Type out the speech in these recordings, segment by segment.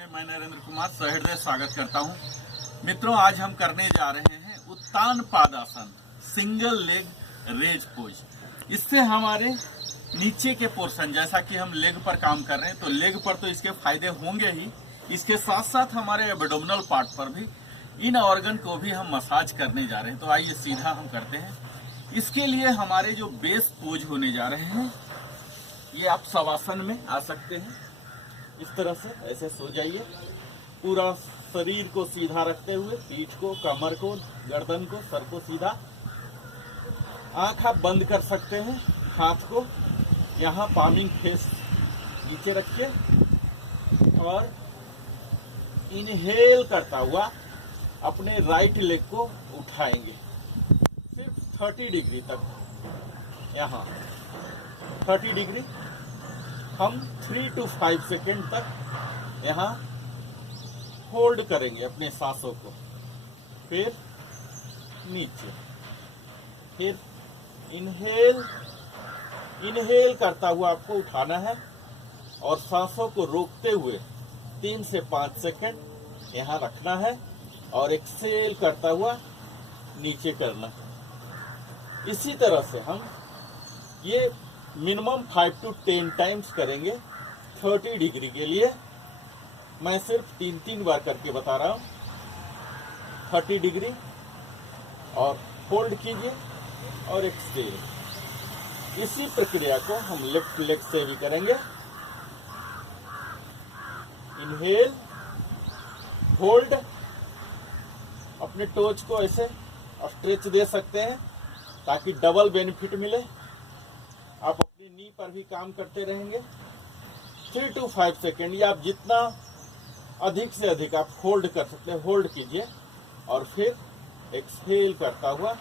में मैं नरेंद्र कुमार सहृदय स्वागत करता हूं। मित्रों, आज हम करने जा रहे हैं उत्तान Padasana, single leg raise pose. इससे हमारे नीचे के पोर्शन, जैसा कि हम लेग पर काम कर रहे हैं, तो लेग पर तो इसके फायदे होंगे ही, इसके साथ साथ हमारे एब्डोमिनल पार्ट पर भी, इन ऑर्गन को भी हम मसाज करने जा रहे हैं। तो आइए सीधा हम करते हैं। इसके लिए हमारे जो बेस पोज होने जा रहे हैं, ये आप शवासन में आ सकते हैं। इस तरह से ऐसे सो जाइए, पूरा शरीर को सीधा रखते हुए, पीठ को, कमर को, गर्दन को, सर को सीधा। आंख आप बंद कर सकते हैं, हाथ को यहाँ पामिंग फेस नीचे रखिए और इनहेल करता हुआ अपने राइट लेग को उठाएंगे सिर्फ 30 डिग्री तक। यहाँ 30 डिग्री हम 3 to 5 सेकेंड तक यहाँ होल्ड करेंगे अपने सांसों को। फिर नीचे, फिर इनहेल करता हुआ आपको उठाना है और सांसों को रोकते हुए 3 से 5 सेकेंड यहाँ रखना है और एक्सेल करता हुआ नीचे करना है। इसी तरह से हम ये मिनिमम 5 to 10 टाइम्स करेंगे 30 डिग्री के लिए। मैं सिर्फ 3 बार करके बता रहा हूँ। 30 डिग्री और होल्ड कीजिए और एक्सहेल। इसी प्रक्रिया को हम लेफ्ट लेग से भी करेंगे। इनहेल, होल्ड, अपने टोच को ऐसे स्ट्रेच दे सकते हैं ताकि डबल बेनिफिट मिले। आप अपनी नी पर भी काम करते रहेंगे। 3 to 5 सेकेंड, या आप जितना अधिक से अधिक आप होल्ड कर सकते हैं, होल्ड कीजिए और फिर एक्सहेल करता हुआ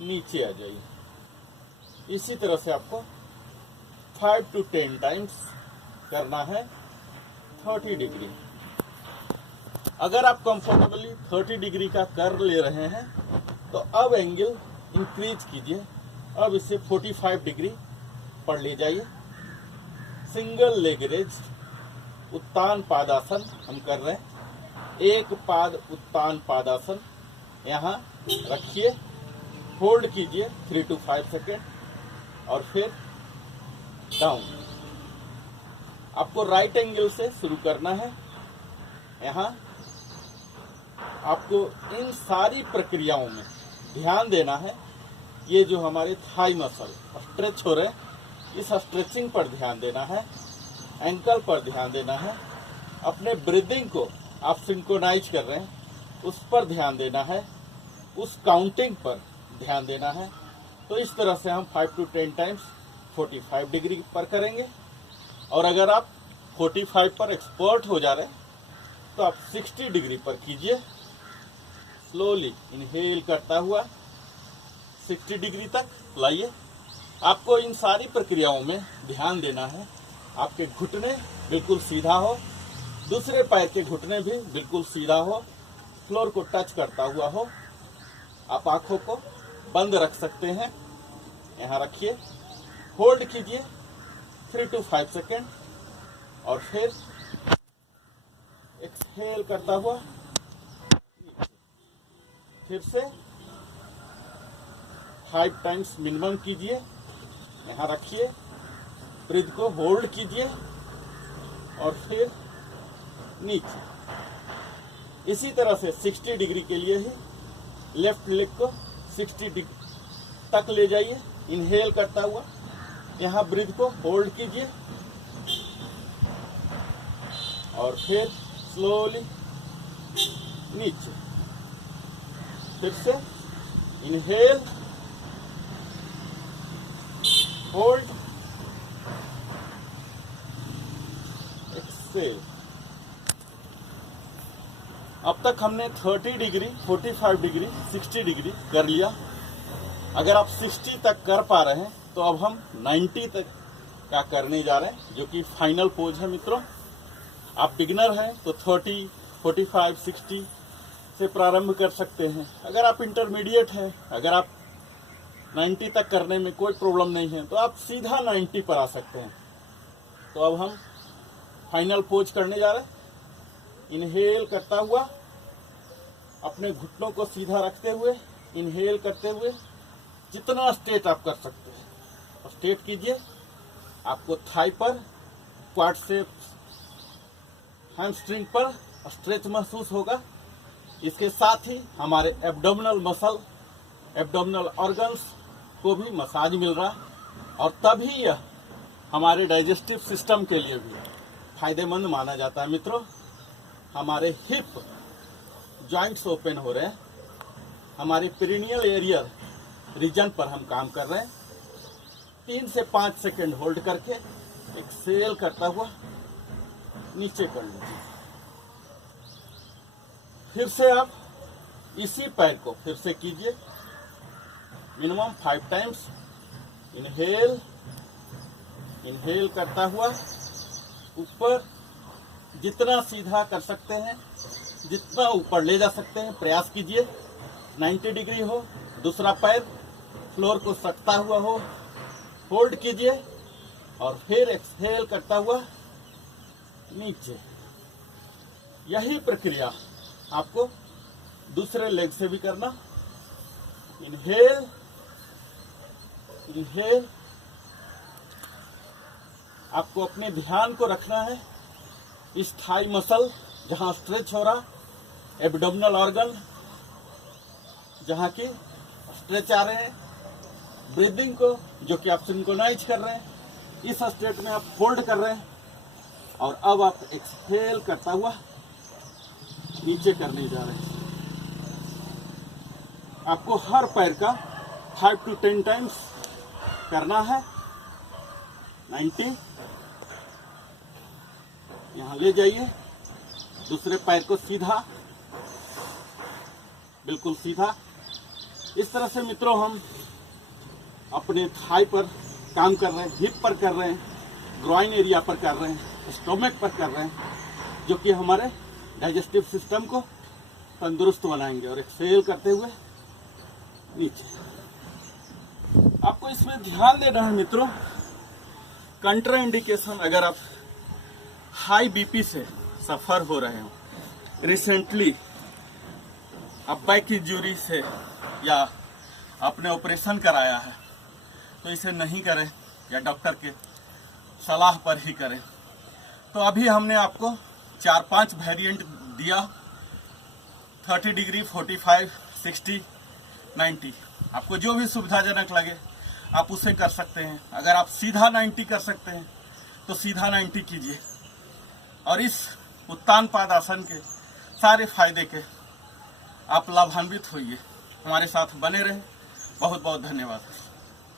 नीचे आ जाइए। इसी तरह से आपको 5 to 10 टाइम्स करना है 30 डिग्री। अगर आप कंफर्टेबली 30 डिग्री का कर ले रहे हैं तो अब एंगल इंक्रीज कीजिए। अब इसे 45 डिग्री पर ले जाइए। सिंगल लेग रेज उत्तान पादासन हम कर रहे हैं। एक पाद उत्तान पादासन यहाँ रखिए, होल्ड कीजिए 3 to 5 सेकेंड और फिर डाउन। आपको राइट एंगल से शुरू करना है। यहाँ आपको इन सारी प्रक्रियाओं में ध्यान देना है। ये जो हमारे थाई मसल स्ट्रेच हो रहे हैं, इस स्ट्रेचिंग पर ध्यान देना है, एंकल पर ध्यान देना है, अपने ब्रीदिंग को आप सिंक्रोनाइज कर रहे हैं उस पर ध्यान देना है, उस काउंटिंग पर ध्यान देना है। तो इस तरह से हम 5 to 10 टाइम्स 45 डिग्री पर करेंगे। और अगर आप 45 पर एक्सपर्ट हो जा रहे हैं तो आप 60 डिग्री पर कीजिए। स्लोली इनहेल करता हुआ 60 डिग्री तक लाइए। आपको इन सारी प्रक्रियाओं में ध्यान देना है। आपके घुटने बिल्कुल सीधा हो, दूसरे पैर के घुटने भी बिल्कुल सीधा हो, फ्लोर को टच करता हुआ हो। आप आंखों को बंद रख सकते हैं, यहाँ रखिए, होल्ड कीजिए 3 to 5 सेकेंड और फिर एक्सहेल करता हुआ नीचे। फिर से 5 टाइम्स मिनिमम कीजिए, यहाँ रखिए, ब्रीथ को होल्ड कीजिए और फिर नीचे। इसी तरह से 60 डिग्री के लिए ही लेफ्ट लेग को 60 डिग्री तक ले जाइए, इनहेल करता हुआ। यहाँ ब्रीथ को होल्ड कीजिए और फिर स्लोली नीचे। फिर से इनहेल, होल्ड, एक्सहेल। अब तक हमने 30 डिग्री, 45 डिग्री, 60 डिग्री कर लिया। अगर आप 60 तक कर पा रहे हैं तो अब हम 90 तक का करने जा रहे हैं, जो कि फाइनल पोज है। मित्रों, आप बिगिनर हैं तो 30, 45, 60 से प्रारंभ कर सकते हैं। अगर आप इंटरमीडिएट हैं, अगर आप 90 तक करने में कोई प्रॉब्लम नहीं है तो आप सीधा 90 पर आ सकते हैं। तो अब हम फाइनल पोज करने जा रहे हैं। इनहेल करता हुआ अपने घुटनों को सीधा रखते हुए इनहेल करते हुए जितना स्ट्रेट आप कर सकते हैं स्ट्रेट कीजिए। आपको थाई पर, क्वाड्रिसेप्स, हैमस्ट्रिंग पर स्ट्रेच महसूस होगा। इसके साथ ही हमारे एब्डोमिनल मसल, एब्डोमिनल ऑर्गन्स को भी मसाज मिल रहा है और तभी यह हमारे डाइजेस्टिव सिस्टम के लिए भी फायदेमंद माना जाता है। मित्रों, हमारे हिप जॉइंट्स ओपन हो रहे हैं, हमारे पेरिनियल एरिया रीजन पर हम काम कर रहे हैं। 3 से 5 सेकेंड होल्ड करके एक्सेल करता हुआ नीचे कर लीजिए। फिर से आप इसी पैर को फिर से कीजिए, मिनिमम 5 टाइम्स। इनहेल, इनहेल करता हुआ ऊपर जितना सीधा कर सकते हैं, जितना ऊपर ले जा सकते हैं प्रयास कीजिए। 90 डिग्री हो, दूसरा पैर फ्लोर को सटता हुआ हो, होल्ड कीजिए और फिर एक्सहेल करता हुआ नीचे। यही प्रक्रिया आपको दूसरे लेग से भी करना। Inhale, inhale. आपको अपने ध्यान को रखना है इस थाई मसल जहां स्ट्रेच हो रहा, एब्डोमिनल ऑर्गन जहां की स्ट्रेच आ रहे हैं, ब्रीदिंग को जो कि आप सिंक्रोनाइज कर रहे हैं, इस स्टेट में आप होल्ड कर रहे हैं और अब आप एक्सहेल करता हुआ नीचे करने जा रहे हैं। आपको हर पैर का 5 to 10 टाइम्स करना है। 90, यहां ले जाइए, दूसरे पैर को सीधा, बिल्कुल सीधा। इस तरह से मित्रों हम अपने थाई पर काम कर रहे हैं, हिप पर कर रहे हैं, ग्रॉइन एरिया पर कर रहे हैं, स्टोमक पर कर रहे हैं, जो कि हमारे डाइजेस्टिव सिस्टम को तंदुरुस्त बनाएंगे। और एक्सेल करते हुए नीचे। आपको इसमें ध्यान देना है मित्रों, कंट्रा इंडिकेशन अगर आप हाई बीपी से सफर हो रहे हो, रिसेंटली आप बैक इंजरी से या आपने ऑपरेशन कराया है, तो इसे नहीं करें या डॉक्टर के सलाह पर ही करें। तो अभी हमने आपको 4-5 वेरिएंट दिया, 30 डिग्री, 45, 60, 90। आपको जो भी सुविधाजनक लगे आप उसे कर सकते हैं। अगर आप सीधा 90 कर सकते हैं तो सीधा 90 कीजिए और इस उत्तान पादासन के सारे फायदे के आप लाभान्वित होइए। हमारे साथ बने रहे। बहुत बहुत धन्यवाद।